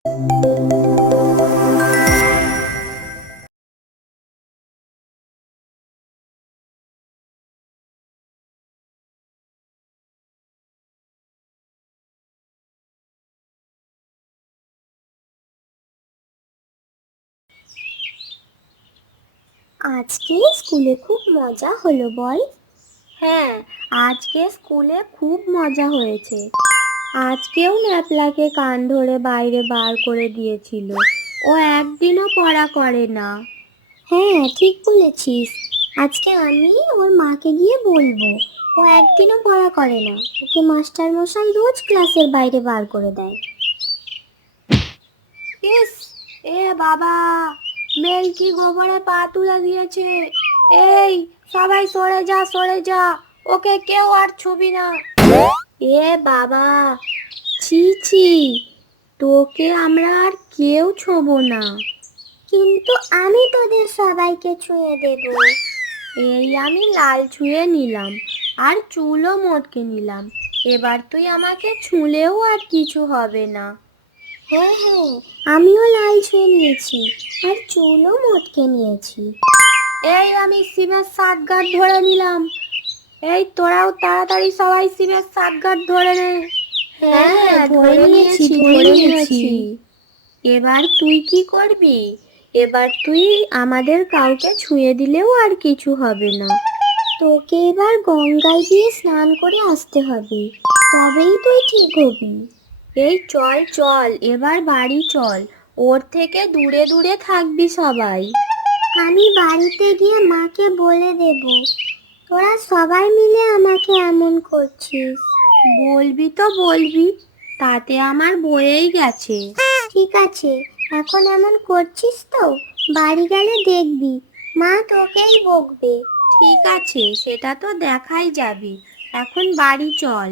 আজকে স্কুলে খুব মজা হলো বল। হ্যাঁ, আজকে স্কুলে খুব মজা হয়েছে। আজকেও ন্যাপলাকে কান ধরে বাইরে বার করে দিয়েছিল। ও একদিনও পড়া করে না। হ্যাঁ, ঠিক বলেছিস। আজকে আমি ওর মাকে গিয়ে বলবো। ও একদিনও পড়া করে না, ওকে মাস্টার মশাই রোজ ক্লাসের বাইরে বার করে দেয়। ইস, এ বাবা, মেলকি গোবরে পা তুলে দিয়েছে। এই, সবাই সরে যা, সরে যা, ওকে কেউ আর ছুবি না। এ বাবা, ছি ছি, তোকে আমরা আর কেউ ছোবো না। কিন্তু আমি তোদের সবাইকে ছুঁয়ে দেব। এই আমি লাল ছুঁয়ে নিলাম, আর চুলও মটকে নিলাম। এবার তুই আমাকে ছুঁলেও আর কিছু হবে না। হ্যাঁ হ্যাঁ, আমিও লাল ছুঁয়ে নিয়েছি, আর চুলও মটকে নিয়েছি। এই আমি সিমের সাতগাঁট ধরে নিলাম। এই তোরাও তাড়াতাড়ি সবাই সিমের সাতগাঁট ধরে নে। হ্যাঁ, ধরে নিয়েছি, ধরে নিয়েছি। এবার তুই কি করবি? এবার তুই আমাদের কাউকে ছুঁয়ে দিলেও আর কিছু হবে না। তোকে এবার গঙ্গায় গিয়ে স্নান করে আসতে হবে, তবেই তুই ঠিক হবি। এই চল চল, এবার বাড়ি চল। ওর থেকে দূরে দূরে থাকবি সবাই। আমি বাড়িতে গিয়ে মাকে বলে দেব তোরা সবাই মিলে আমাকে এমন করছিস। বলবি তো বলবি, তাতে আমার বয়েই গেছে। ঠিক আছে, এখন এমন করছিস তো, বাড়ি গেলে দেখবি মা তোকেই বকবে। ঠিক আছে, সেটা তো দেখাই যাবে। এখন বাড়ি চল।